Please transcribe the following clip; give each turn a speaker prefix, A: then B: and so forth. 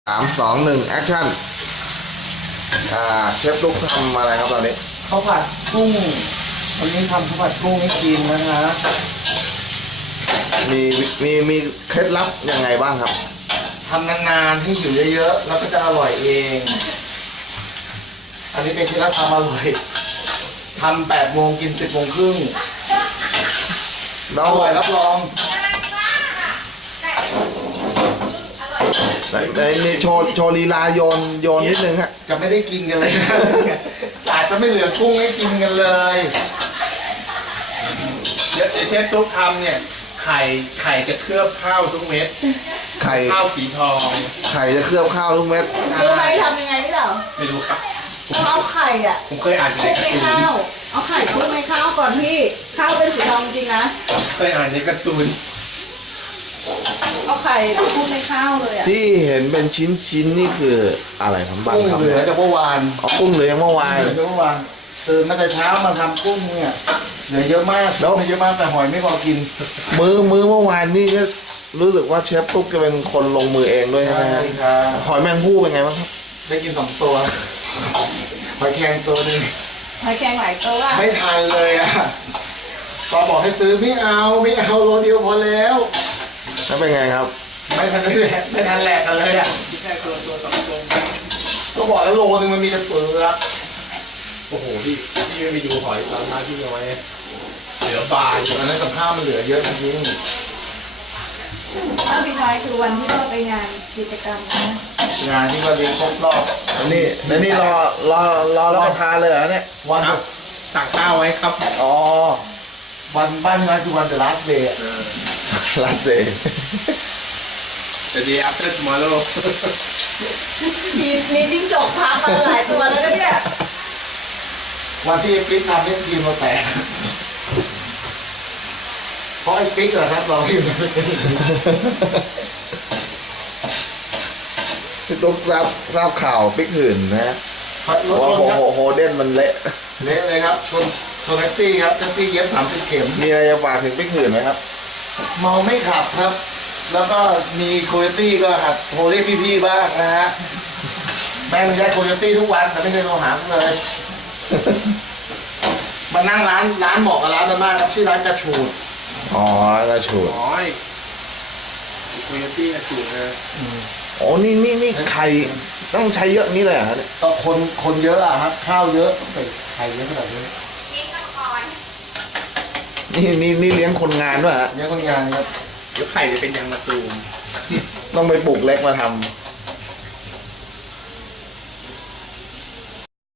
A: 3 2 1แอคชั่นเชฟตุ๊กทำอะไรครับตอนนี้
B: ข้าวผัดกุ้งวันนี้ทำข้าวผัดกุ้งให้กินนะฮะ
A: มีเคล็ดลับยังไงบ้างครับ
B: ทำนานๆให้อยู่เยอะๆแล้วก็จะอร่อยเอง อันนี้เป็นเคล็ดลับทำอร่อยทำ8 โมงกิน10 โมงครึ่งอร่อยรับรอง
A: นี่โชว์ลีลาโยนนิดนึงฮะ
B: จะไม่ได้กินกันเลยนะอาจจะไม่เหลือกุ้งให้กินกันเลย
C: เดี๋ยวเชฟตุ๊กทำเนี่ยไข่จะเคลือบข้าวทุกเม็ดข้าวสีทอง
A: ไข่จะเคลือบข้าวทุกเม็ด
D: รู้ไหมทำยังไงพี่เหล่า
C: ไม่รู้ครับ
D: ต้องเอาไข่อ่ะ
C: ผมเคยอ่านในการ์ตูน
D: เอาไข่คลุกในข้าวก่อนพี่ข้าวเป็นสีทองจริงนะ
C: เคยอ่านในการ์ตูน
D: เอาไข่คลุกในข้าวเลยอ่ะ
A: ที่เห็นเป็นชิ้นนี่คืออะไรครับบ้าง
B: กุ้ง
A: ครับ
B: เหลือจากเมื่อวาน
A: กุ้งเหลือจากเมื่อวาน
B: ตื่นมาแต่เช้ามาทำกุ้งเนี่ยเหลือเยอะมากแล้วเยอะมากแต่หอยไม่พอกิน
A: มื้อเมื่อวานนี่ก็รู้สึกว่าเชฟตุ๊กจะเป็นคนลงมือเองด้วยใช่ไหมครับหอยแมงภู่เป็นไงบ้างครับ
B: ได้กิน2 ตัวหอยแครงตัวนึง
D: หอยแครงหลายตัว
B: ไม่ทันเลยอ่ะตอนบอกให้ซื้อไม่เอาโลเดียวพอแล้ว
A: เป็นไงครับ
B: ไม่ทันแหลกกันเลยอ่ะ
C: แค่ตัว2 ตัว
B: ก็บอกแล้วโลนึงมันมีแต่เปลือก
C: โอ้โหพี่ไม่ไปดูหอยตอนท้ายที่เอาไว้เหลือบาน
B: อันนั้นกับข้าวมันเหลือเยอะจริง
D: ถ้าพี่ชายคือวันที่เราไปงานกิจกรรมนะ
B: งานที่ว่าเลี้ยงครบรอบ
A: นี่รอรับประทานเลยเหรอเนี่ย
B: วัน
C: สั่งข้าวไว้ครับ
A: อ๋อ
B: วันบ้านงานคือวันเดอะลาสเดย์
A: ลาสเดย์
C: The day after tomorrow
D: มีจิ้งจกพักมาหลายตัวแล้วเนี่ย
B: วันที่ปิ๊กทำให้ทีมเราแตกเพราะไอ้ปิ๊กเหรอครับเราอยู่
A: พี่ตุ๊กรับข่าวปิ๊กหื่นนะโฮเด้นมันเละ
B: เลยครับชนแท็กซี่ครับแท็กซี่เย็บ30 เข็ม
A: มีอะไรจะฝากถึงปิ๊กหื่นไหมครับ
B: เมาไม่ขับครับแล้วก็มีโคโยตี้ก็หัดโทรเรียกพี่ๆบ้างนะฮะแม่มันใช้โคโยตี้ทุกวันแต่ไม่เคยโทรหาเลยมานั่งร้านเหมาะกับร้านมากครับชื่อร้านกระชูด
A: อ๋อกระชูด
C: อ๋อโคโยตี้กระชูดนะ
A: อ๋อนี่ไข่ต้องใช้เยอะนี่เลยเหรอเนี่ย
B: ก็คนเยอะอะครับข้าวเยอะใส่ไข่เยอะขนาดนี้
A: นี่เลี้ยงคนงานด้วยฮะ
B: เลี้ยงคนงานครับ
C: เดี๋ยวไข่จะเป็นยางมะตูม
A: ต้องไปปลูกเล็กมาท